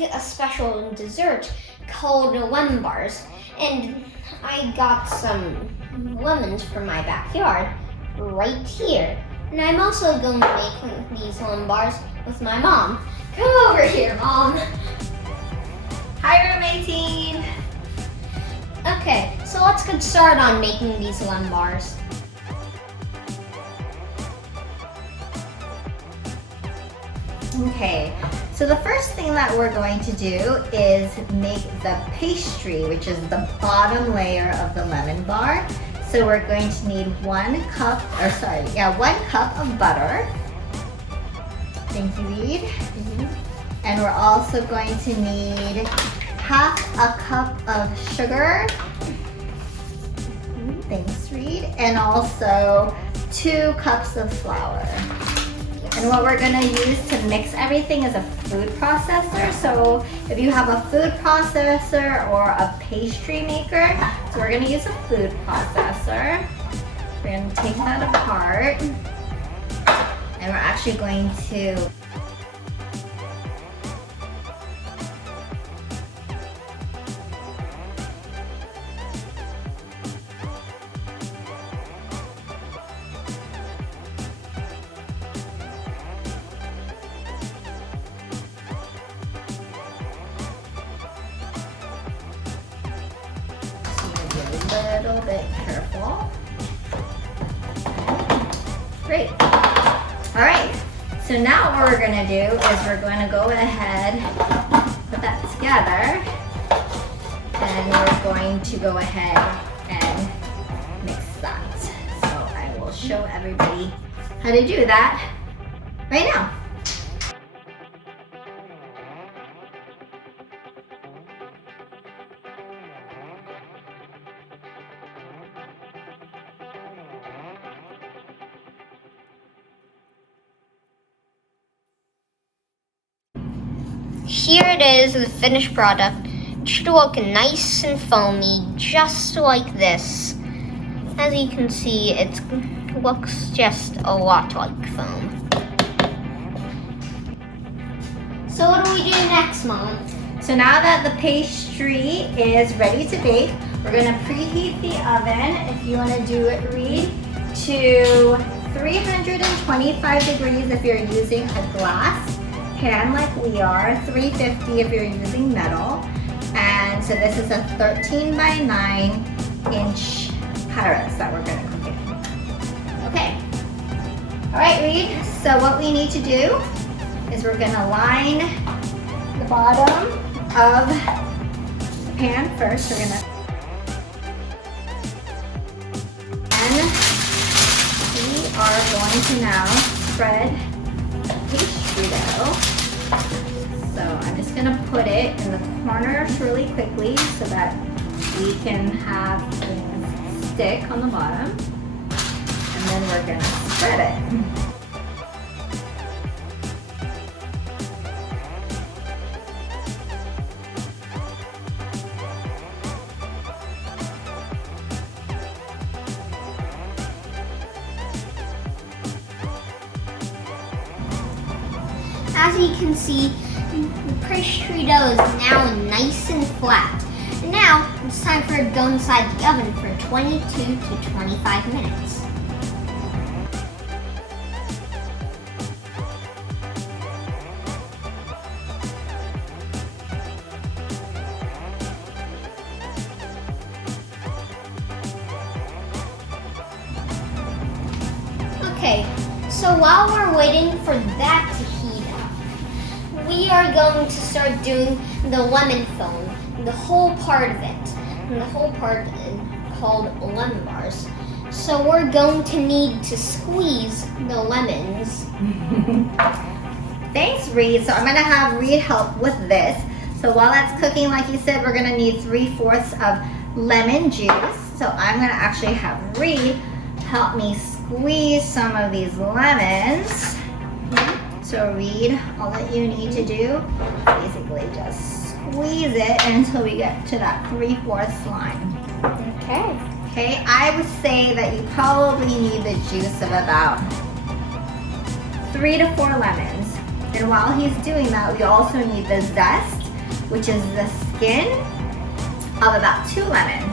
make a special dessert called lemon bars. And I got some lemons from my backyard right here. And I'm also going to make these lemon bars with my mom. Come over here, Mom. Hi, room 18. Okay, so let's get started on making these lemon bars. Okay, so the first thing that we're going to do is make the pastry, which is the bottom layer of the lemon bar. So we're going to need 1 cup of butter. Thank you, Reid. And we're also going to need half a cup of sugar. Thanks, Reid. And also 2 cups of flour. And what we're gonna use to mix everything is a food processor. So if you have a food processor or a pastry maker, so we're gonna use a food processor. We're gonna take that apart. And we're actually going to a little bit careful. Great. All right, so now what we're gonna do is we're going to go ahead, put that together, and we're going to go ahead and mix that. So I will show everybody how to do that right now. Here it is, the finished product. It should look nice and foamy, just like this. As you can see, it looks just a lot like foam. So what do we do next, Mom? So now that the pastry is ready to bake, we're gonna preheat the oven, if you wanna do it, Reid, to 325 degrees if you're using a glass pan like we are, 350 if you're using metal. And so this is a 13 by 9 inch Pyrex that we're gonna cook in. Okay. All right, Reid, so what we need to do is we're gonna line the bottom of the pan first. We're gonna, and we are going to now spread pastry dough. So I'm just gonna put it in the corners really quickly so that we can have things stick on the bottom. And then we're gonna spread it. As you can see, the pastry dough is now nice and flat. And now it's time for it to go inside the oven for 22 to 25 minutes. Okay, so while we're waiting for that to heat up, we are going to start doing the lemon foam, the whole part of it, and the whole part called lemon bars. So we're going to need to squeeze the lemons. Thanks, Reid. So I'm gonna have Reid help with this. So while that's cooking, like you said, we're gonna need 3/4 of lemon juice. So I'm gonna actually have Reid help me squeeze some of these lemons. So Reid, all that you need to do is basically just squeeze it until we get to that 3/4 line. Okay. Okay, I would say that you probably need the juice of about 3 to 4 lemons. And while he's doing that, we also need the zest. which is the skin of about 2 lemons.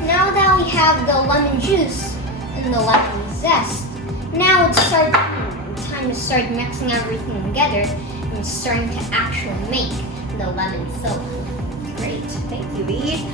Now that we have the lemon juice and the lemon zest, now it's time to start mixing everything together and starting to actually make the lemon filling. Great, thank you, Reid.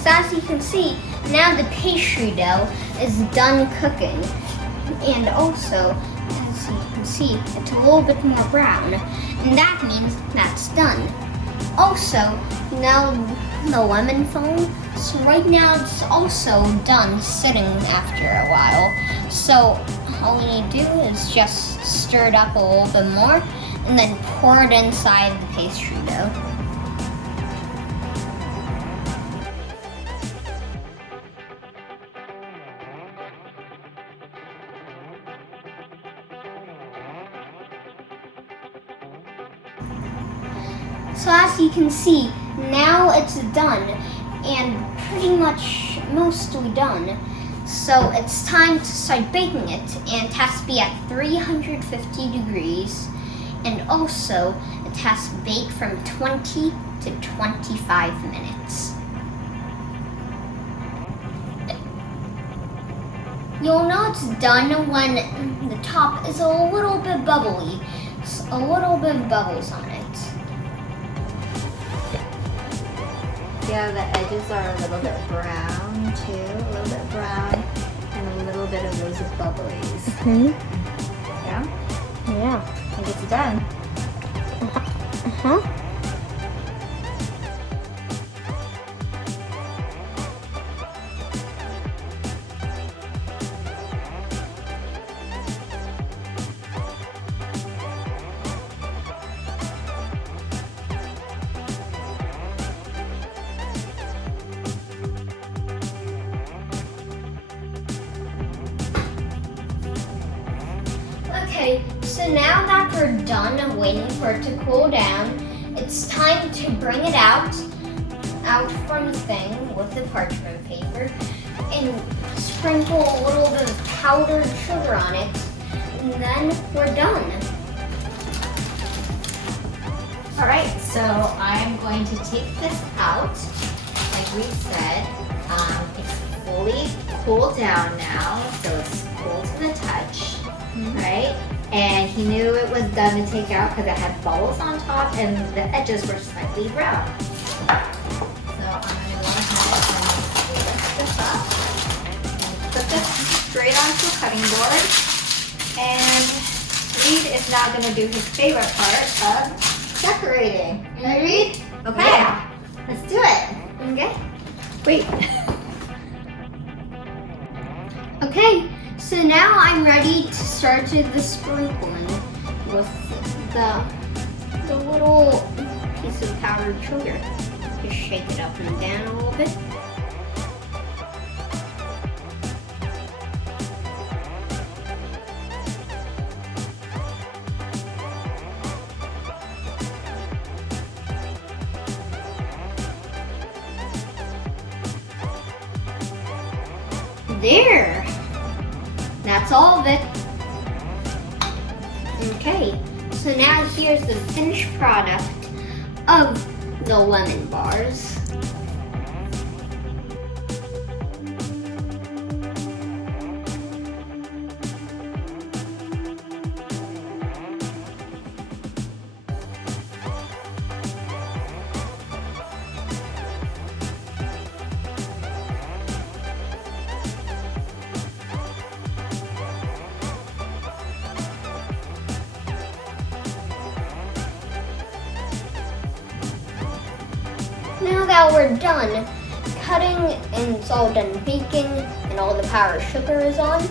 So as you can see, now the pastry dough is done cooking. And also, as you can see, it's a little bit more brown. And that means that's done. Also, now the lemon foam, so right now it's also done sitting after a while. So all we need to do is just stir it up a little bit more and then pour it inside the pastry dough. So as you can see, now it's done and pretty much mostly done. So it's time to start baking it, and it has to be at 350 degrees, and also it has to bake from 20 to 25 minutes. You'll know it's done when the top is a little bit bubbly, a little bit of bubbles on it. Yeah, the edges are a little bit brown too, a little bit brown, and a little bit of those bubblies. Mm-hmm. Yeah? Yeah. I think it's done. Uh-huh. Okay, so now that we're done and waiting for it to cool down, it's time to bring it out from the thing with the parchment paper and sprinkle a little bit of powdered sugar on it, and then we're done. All right, so I'm going to take this out. Like we said, it's fully cooled down now, so it's cool to the touch, right? And he knew it was done to take out because it had bubbles on top and the edges were slightly brown. So I'm going to go ahead and lift this up and put this straight onto a cutting board. And Reid is now going to do his favorite part of decorating. You ready, Reid? Okay, Yeah. let's do it. Okay. Wait. Okay, so now I'm ready to start the sprinkling with the little piece of powdered sugar. Just shake it up and down a little bit. There! That's all of it. Okay, so now here's the finished product of the lemon bars. Now that we're done cutting and it's all done baking and all the powdered sugar is on,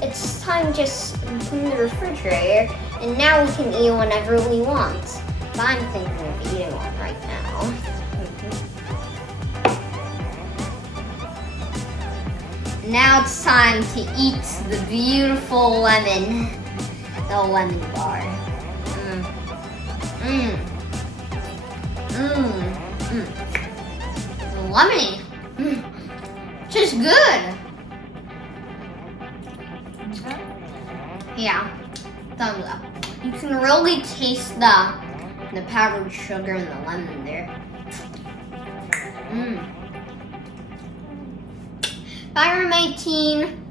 it's time to just clean the refrigerator, and now we can eat whenever we want. But I'm thinking of eating one right now. Now it's time to eat the beautiful lemon. The lemon bar. Lemony. Just good. Yeah, thumbs up. You can really taste the powdered sugar and the lemon there. Bye, room 18.